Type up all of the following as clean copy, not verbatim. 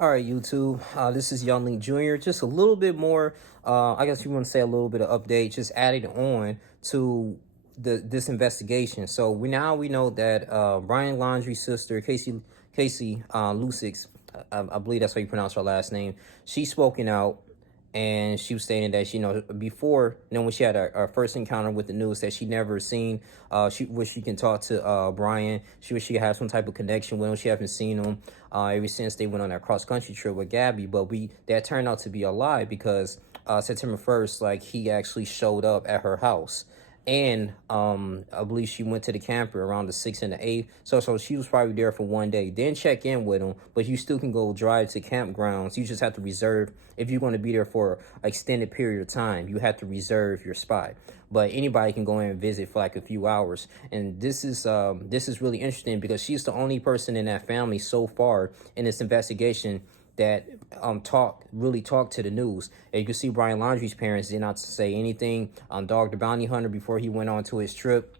All right, YouTube. This is Young Link Jr. Just a little bit more. I guess you want to say a little bit of update, just adding on to this investigation. So we know that Brian Laundrie's sister, Cassie Luycx, I believe that's how you pronounce her last name. She's spoken out, and she was stating that before, when she had our first encounter with the news, that she never seen she wish she can talk to Brian. She wish she could have some type of connection with him. She haven't seen him ever since they went on that cross country trip with Gabby, but that turned out to be a lie, because September 1st, like, he actually showed up at her house. And I believe she went to the camper around the 6th and the 8th. So she was probably there for one day. Then check in with him, but you still can go drive to campgrounds. You just have to reserve. If you're going to be there for an extended period of time, you have to reserve your spot. But anybody can go in and visit for like a few hours. And this is really interesting, because she's the only person in that family so far in this investigation that really talk to the news. And you can see Brian Laundrie's parents did not say anything. Dog the Bounty Hunter, before he went on to his trip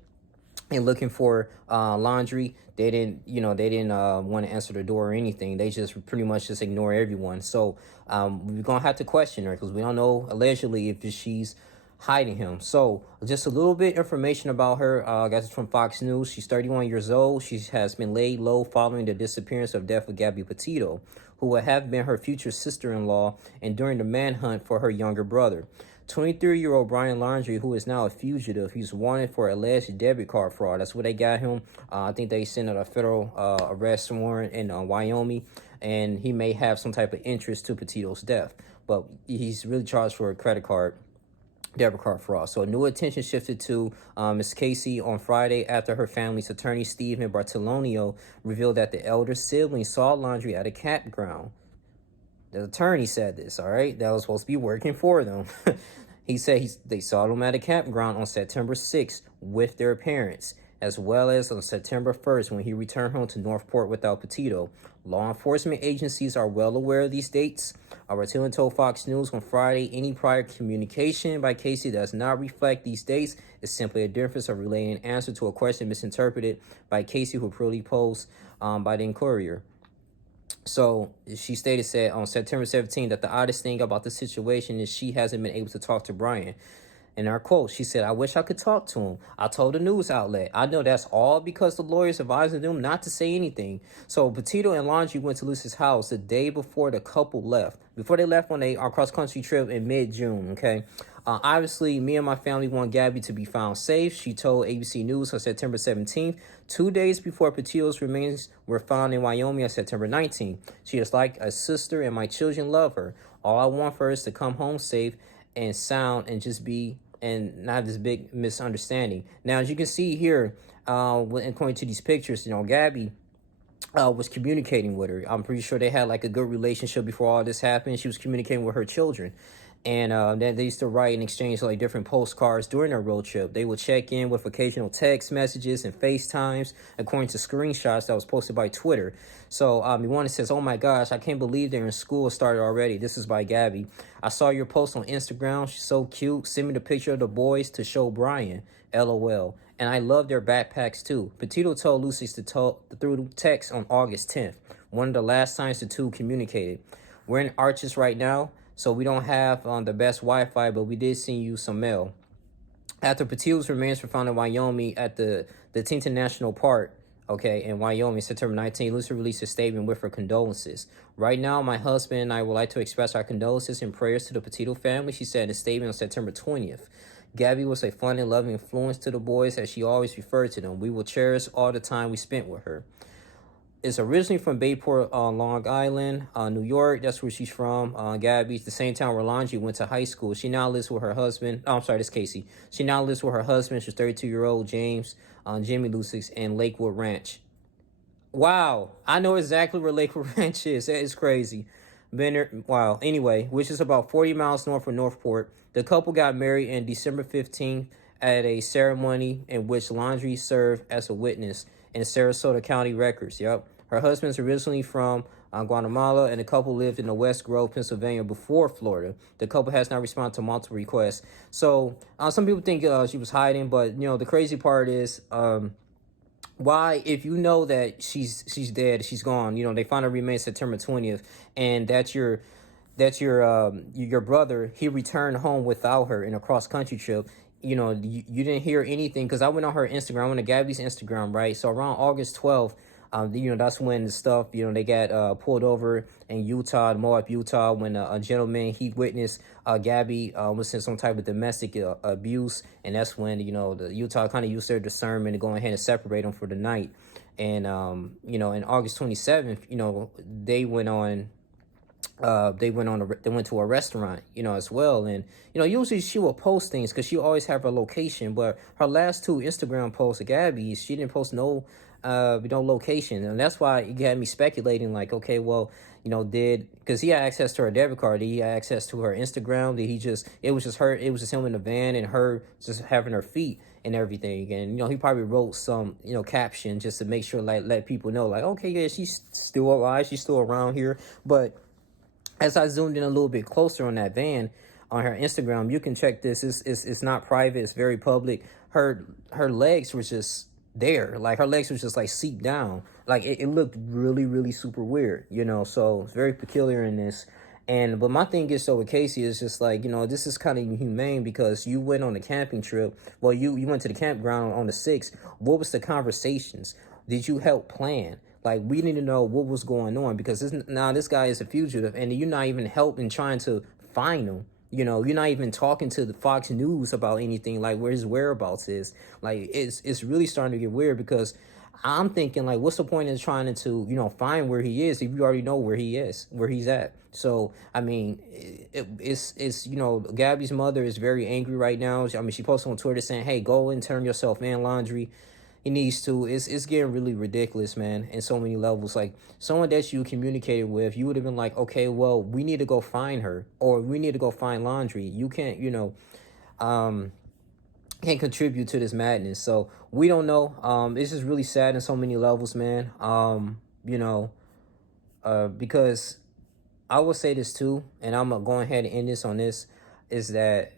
and looking for Laundrie, they didn't want to answer the door or anything. They just pretty much just ignore everyone. So we're gonna have to question her, because we don't know allegedly if she's hiding him. So just a little bit information about her. I got this from Fox News. She's 31 years old. She has been laid low following the disappearance of death of Gabby Petito, who would have been her future sister-in-law, and during the manhunt for her younger brother. 23-year-old Brian Laundrie, who is now a fugitive, he's wanted for alleged debit card fraud. That's what they got him. I think they sent out a federal arrest warrant in Wyoming, and he may have some type of interest to Petito's death. But he's really charged for a debit card fraud. So new attention shifted to Miss Casey on Friday, after her family's attorney, Stephen Bartolomeo, revealed that the elder sibling saw Laundrie at a campground. The attorney said this, all right? That was supposed to be working for them. He said they saw them at a campground on September 6th with their parents, as well as on September 1st when he returned home to Northport without Petito. Law enforcement agencies are well aware of these dates. Bartolomeo told Fox News on Friday, any prior communication by Casey does not reflect these dates. It's simply a difference of relaying an answer to a question misinterpreted by Casey, who purely posed by the Inquirer. So she said on September 17th that the oddest thing about the situation is she hasn't been able to talk to Brian. In our quote, she said, "I wish I could talk to him. I told the news outlet. I know that's all because the lawyers advising them not to say anything." So Petito and Laundrie went to Lucy's house the day before the couple left. Before they left on our cross-country trip in mid-June, okay? Obviously, me and my family want Gabby to be found safe, she told ABC News on September 17th, 2 days before Petito's remains were found in Wyoming on September 19th. "She is like a sister, and my children love her. All I want for her is to come home safe and sound, and and not have this big misunderstanding." Now, as you can see here, according to these pictures, Gabby was communicating with her. I'm pretty sure they had like a good relationship before all this happened. She was communicating with her children. And then they used to write and exchange like different postcards during their road trip. They would check in with occasional text messages and FaceTimes, according to screenshots that was posted by Twitter. So one says, "Oh my gosh, I can't believe they're in school started already." This is by Gabby. "I saw your post on Instagram. She's so cute. Send me the picture of the boys to show Brian. LOL. And I love their backpacks too." Petito told Lucy through text on August 10th, one of the last times the two communicated. "We're in Arches right now, so we don't have the best Wi-Fi, but we did send you some mail." After Petito's remains were found in Wyoming at the Teton National Park, in Wyoming, September 19th, Lucy released a statement with her condolences. "Right now, my husband and I would like to express our condolences and prayers to the Petito family," she said in a statement on September 20th. "Gabby was a fun and loving influence to the boys, as she always referred to them. We will cherish all the time we spent with her." Is originally from Bayport, Long Island, New York. That's where she's from. Gabby, the same town where Laundrie went to high school. She now lives with her husband. Oh, I'm sorry, this Casey. She now lives with her husband. She's 32-year-old Jimmy Luycx, in Lakewood Ranch. Wow, I know exactly where Lakewood Ranch is. That is crazy. Been there, wow. Anyway, which is about 40 miles north of Northport. The couple got married in December 15th at a ceremony in which Laundrie served as a witness in Sarasota County records. Yep. Her husband's originally from Guatemala, and the couple lived in the West Grove, Pennsylvania before Florida. The couple has not responded to multiple requests. So some people think she was hiding, but the crazy part is why, if you know that she's dead, she's gone, you know, they find her remains September 20th, and your brother, he returned home without her in a cross country trip. You know, you didn't hear anything, because I went on her Instagram, I went to Gabby's Instagram, right? So around August 12th, you know, that's when the stuff, you know, they got pulled over in Utah, Moab, Utah, when a gentleman, he witnessed Gabby was in some type of domestic abuse, and that's when, you know, the Utah kind of used their discernment to go ahead and separate them for the night. And you know, in August 27th, you know, they went to a restaurant, you know, as well. And you know, usually she will post things because she always have her location, but her last two Instagram posts of Gabby's, she didn't post no location. And that's why it had me speculating, like, okay, well, you know, because he had access to her debit card, did he have access to her Instagram, did he just, it was just him in the van and her just having her feet and everything. And you know, he probably wrote some, you know, caption just to make sure, like, let people know, like, okay, yeah, she's still alive, she's still around here. But as I zoomed in a little bit closer on that van on her Instagram, you can check this. It's not private. It's very public. Her legs were just there. Like, her legs was just like seeped down. Like, it looked really, really super weird, you know. So it's very peculiar in this. But my thing is, so with Casey, is just like, you know, this is kind of inhumane, because you went on a camping trip. Well, you went to the campground on the 6th. What was the conversations? Did you help plan? Like, we need to know what was going on, because this guy is a fugitive, and you're not even helping trying to find him. You know, you're not even talking to the Fox News about anything, like where his whereabouts is. Like, it's really starting to get weird, because I'm thinking, like, what's the point in trying to, you know, find where he is if you already know where he is, where he's at? So, I mean, it's you know, Gabby's mother is very angry right now. I mean, she posted on Twitter saying, hey, go and turn yourself in, Laundrie. He needs to. It's getting really ridiculous, man, in so many levels. Like, someone that you communicated with, you would have been like, okay, well, we need to go find her, or we need to go find Laundrie. You can't, you know, can't contribute to this madness. So we don't know. It's just really sad in so many levels, man. You know, because I will say this too, and I'm gonna go ahead and end this on this, is that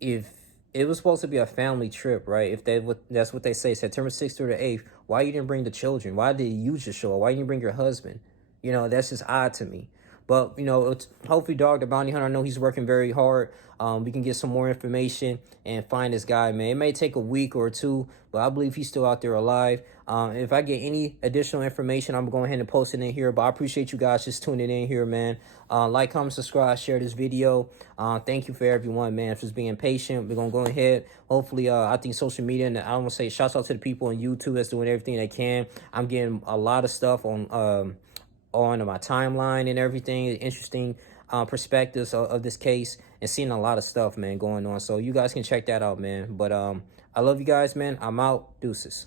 if it was supposed to be a family trip, right? If that's what they say, September 6th through the 8th, why you didn't bring the children? Why did you just show up? Why you didn't bring your husband? You know, that's just odd to me. But, you know, hopefully Dog the Bounty Hunter, I know he's working very hard. We can get some more information and find this guy, man. It may take a week or two, but I believe he's still out there alive. If I get any additional information, I'm going ahead and post it in here. But I appreciate you guys just tuning in here, man. Like, comment, subscribe, share this video. Thank you for everyone, man, for just being patient. We're going to go ahead. Hopefully, I think social media, and I want to say shouts out to the people on YouTube that's doing everything they can. I'm getting a lot of stuff on my timeline and everything, interesting perspectives of this case, and seeing a lot of stuff, man, going on. So you guys can check that out, man. But I love you guys, man. I'm out. Deuces.